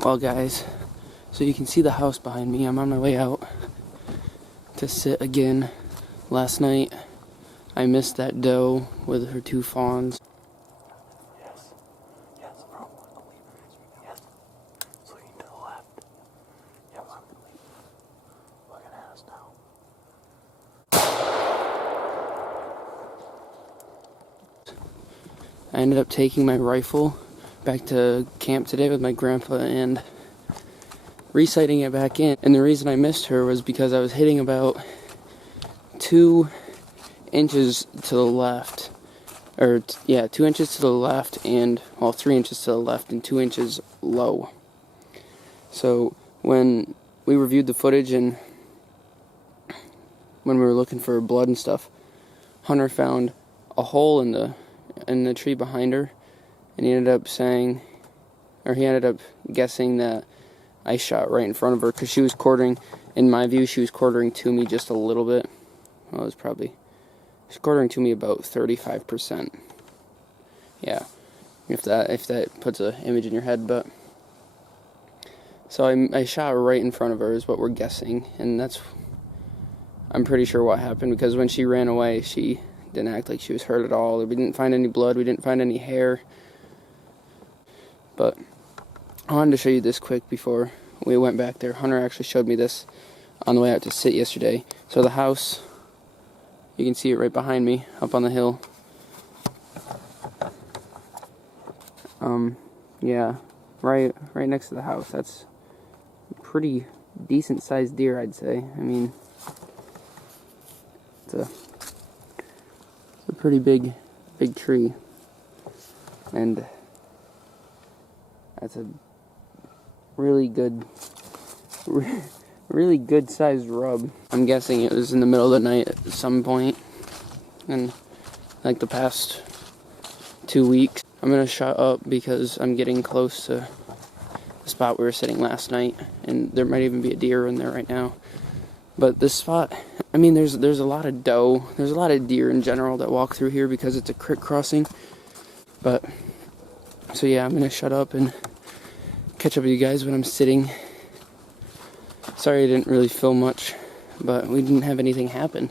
Well, guys, so you can see the house behind me. I'm on my way out to sit again. Last night, I missed that doe with her 2 fawns. Yes. Yes, bro. Yes. It's looking to the left. Yep, I'm looking at us now. I ended up taking my rifle back to camp today with my grandpa and resighting it back in. And the reason I missed her was because I was hitting about 2 inches to the left. 2 inches to the left and, 3 inches to the left and 2 inches low. So when we reviewed the footage and when we were looking for blood and stuff, Hunter found a hole in the tree behind her, and he ended up guessing that I shot right in front of her because she was quartering. In my view, she was quartering to me just a little bit. Well, she was quartering to me about 35%. Yeah, if that puts an image in your head, but so I shot right in front of her is what we're guessing, and I'm pretty sure what happened, because when she ran away, she didn't act like she was hurt at all. We didn't find any blood. We didn't find any hair. But I wanted to show you this quick before we went back there. Hunter actually showed me this on the way out to sit yesterday. So the house, you can see it right behind me, up on the hill. Yeah, right next to the house. That's a pretty decent sized deer, I'd say. I mean, it's a pretty big tree, and that's a really good sized rub. I'm guessing it was in the middle of the night at some point in like the past 2 weeks. I'm gonna shut up because I'm getting close to the spot we were sitting last night, and there might even be a deer in there right now. But this spot, I mean, there's a lot of doe. There's a lot of deer in general that walk through here because it's a creek crossing. But, so yeah, I'm going to shut up and catch up with you guys when I'm sitting. Sorry I didn't really film much, but we didn't have anything happen.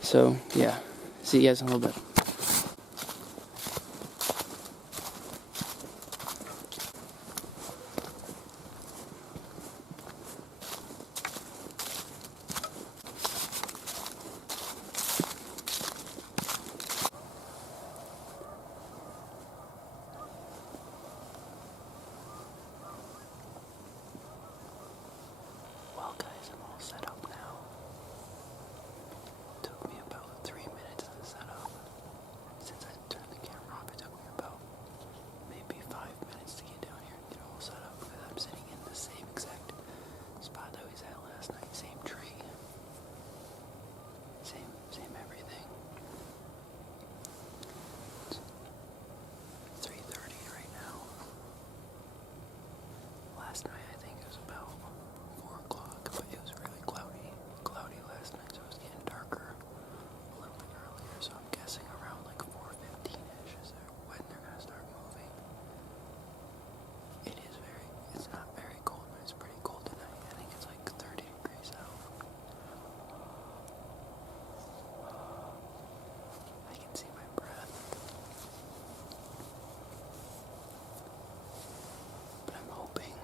So, yeah, see you guys in a little bit. Well, guys, I'm all set up now. It took me about 3 minutes to set up. Since I turned the camera off, it took me about maybe 5 minutes to get down here and get all set up, because I'm sitting in the same exact spot that we sat last night. Same tree. Same everything. It's 3:30 right now. Last night I think it was about 4 o'clock, but it was really cloudy last night, so it was getting darker a little bit earlier, so I'm guessing around like 4:15ish is when they're gonna start moving. It's not very cold, but it's pretty cold tonight. I think it's like 30 degrees out. I can see my breath. But I'm hoping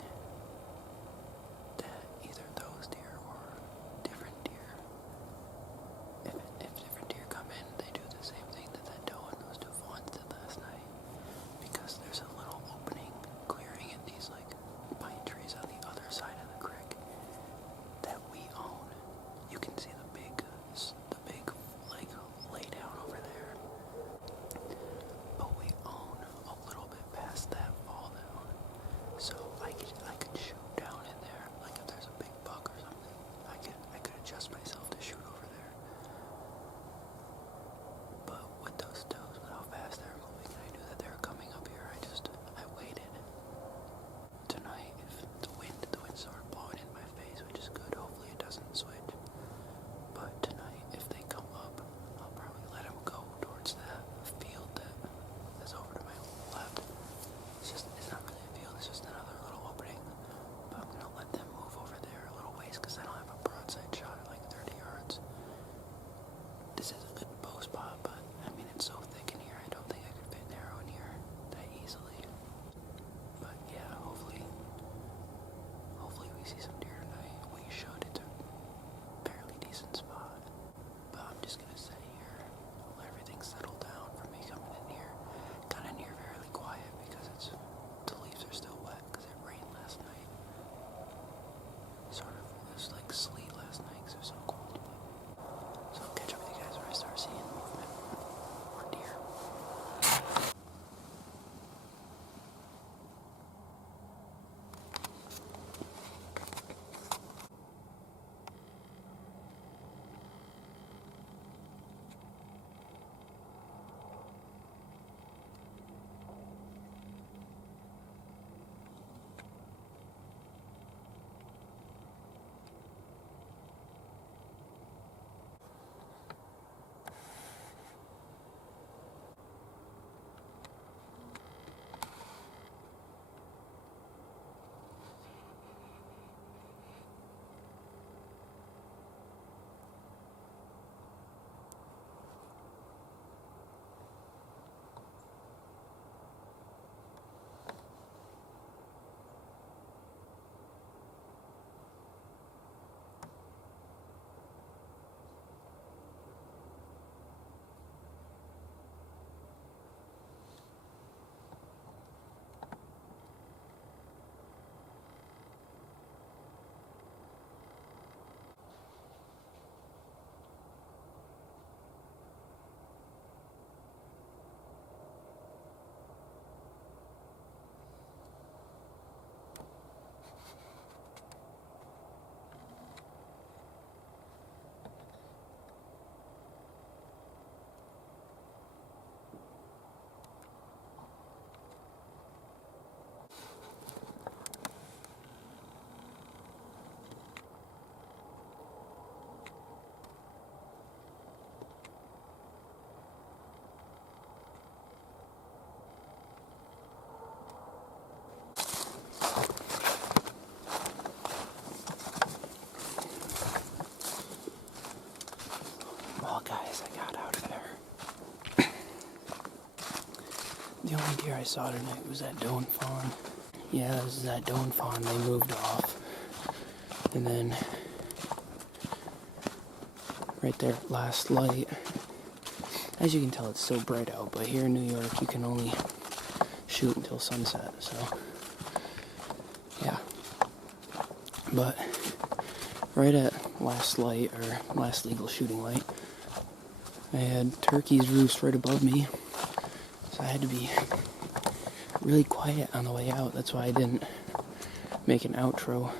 I saw tonight was that doe and fawn. Yeah, this is that doe and fawn. They moved off. And then right there, last light. As you can tell, it's so bright out, but here in New York, you can only shoot until sunset, so yeah. But right at last light, or last legal shooting light, I had turkeys roost right above me, so I had to be really quiet on the way out. That's why I didn't make an outro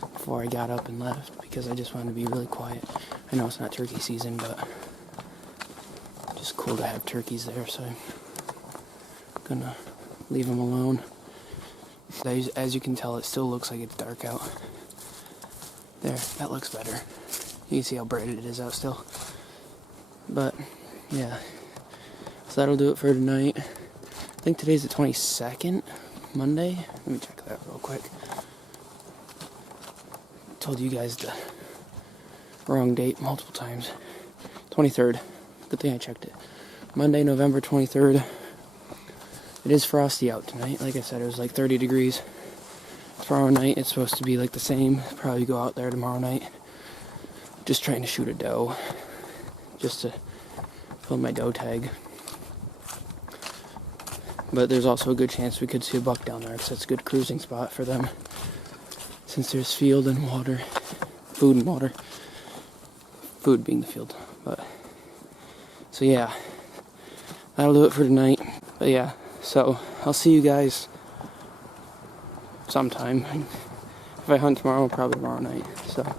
before I got up and left, because I just wanted to be really quiet. I know it's not turkey season, but just cool to have turkeys there, so I'm gonna leave them alone. As you can tell, it still looks like it's dark out. There, that looks better. You can see how bright it is out still. But, yeah. So that'll do it for tonight. I think today's the 22nd, Monday. Let me check that real quick. Told you guys the wrong date multiple times. 23rd. Good thing I checked it. Monday, November 23rd. It is frosty out tonight. Like I said, it was like 30 degrees. Tomorrow night, it's supposed to be like the same. Probably go out there tomorrow night. Just trying to shoot a doe. Just to fill my doe tag. But there's also a good chance we could see a buck down there, because that's a good cruising spot for them. Since there's field and water. Food and water. Food being the field. But so yeah. That'll do it for tonight. But yeah. So, I'll see you guys sometime. If I hunt tomorrow, probably tomorrow night. So,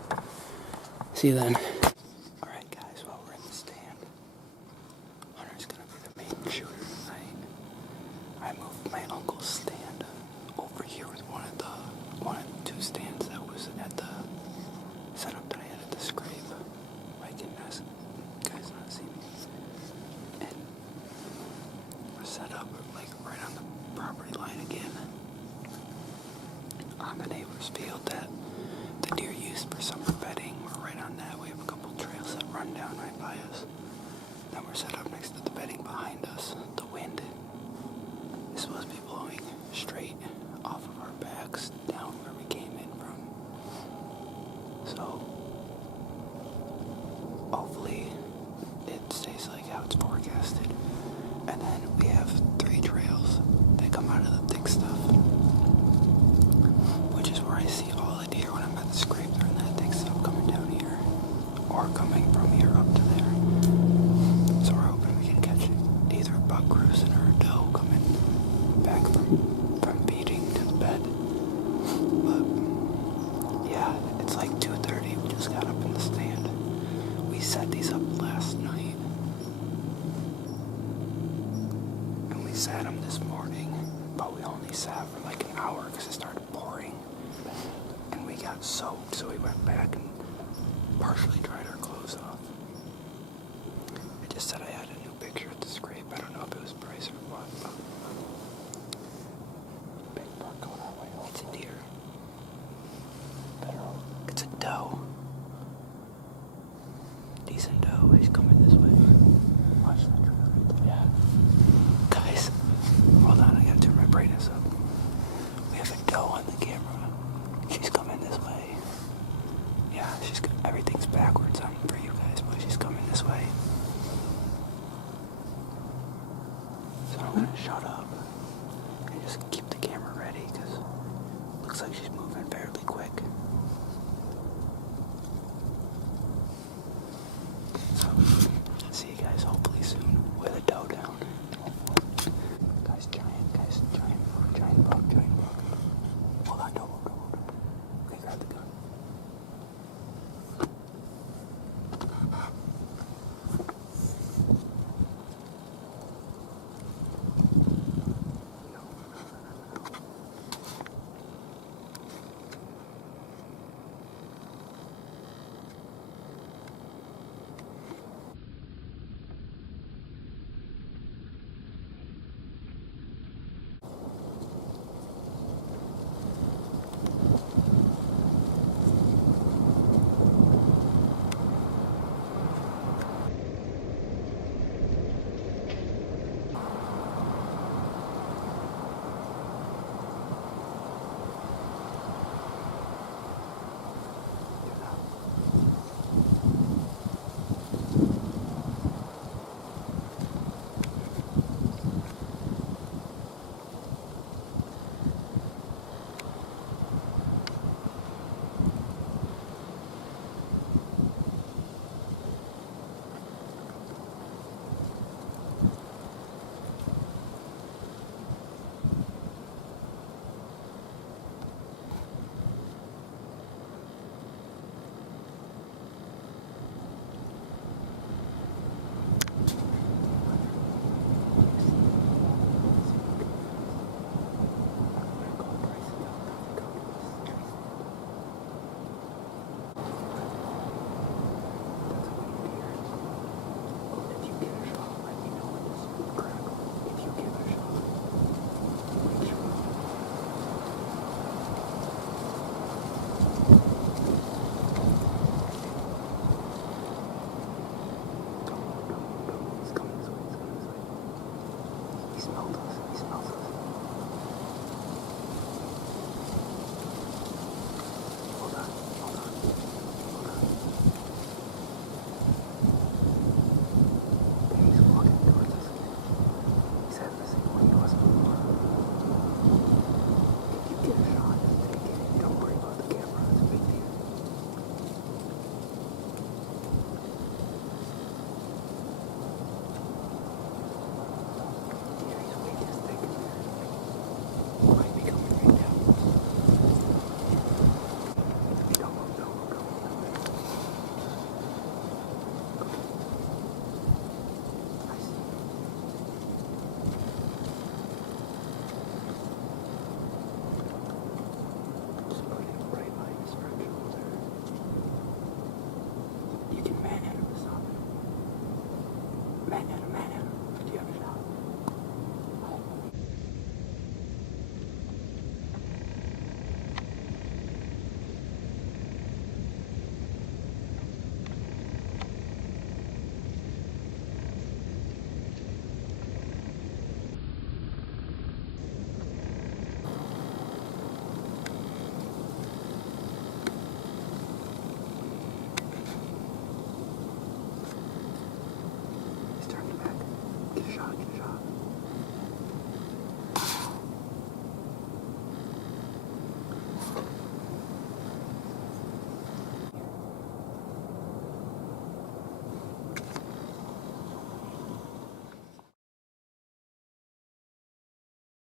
see you then. Alright guys, well, we're in the stand. Hunter's gonna be the main shooter tonight. I moved my uncle's stand over here with one of the two stands that was at the setup that I had at the scrape. I can ask you guys not see me. And we're set up like right on the property line again, on the neighbor's field that the deer used for summer bedding. We're right on that. We have a couple trails that run down right by us. Then we're set up next to the bedding behind us. The wind is supposed to be blowing straight off of our backs down where we came in from. So hopefully it stays like how it's forecasted. And then we have 3 trails that come out of the thick stuff, which is where I see all the deer when I'm at the scrape. They're in that thick stuff coming down here, or coming from here up to there. So we're hoping we can catch either a buck cruising or a doe coming back from feeding to the bed. But yeah, it's like 2:30. We just got up in the stand. We set these up last night. Sat them this morning, but we only sat for like an hour because it started pouring and we got soaked, so we went back and partially dried our clothes off. I just said I had a new picture at the scrape. I don't know if it was Bryce or what, but big buck going our way. It's a deer. It's a doe. Decent doe. He's coming this way. Watch that trail right there. Yeah. Guys, hold on, I gotta turn my brightness up. We have a doe on the camera. She's coming this way. Yeah, everything's backwards for you guys, but she's coming this way. So I'm gonna shut up and just keep the camera ready, because it looks like she's moving.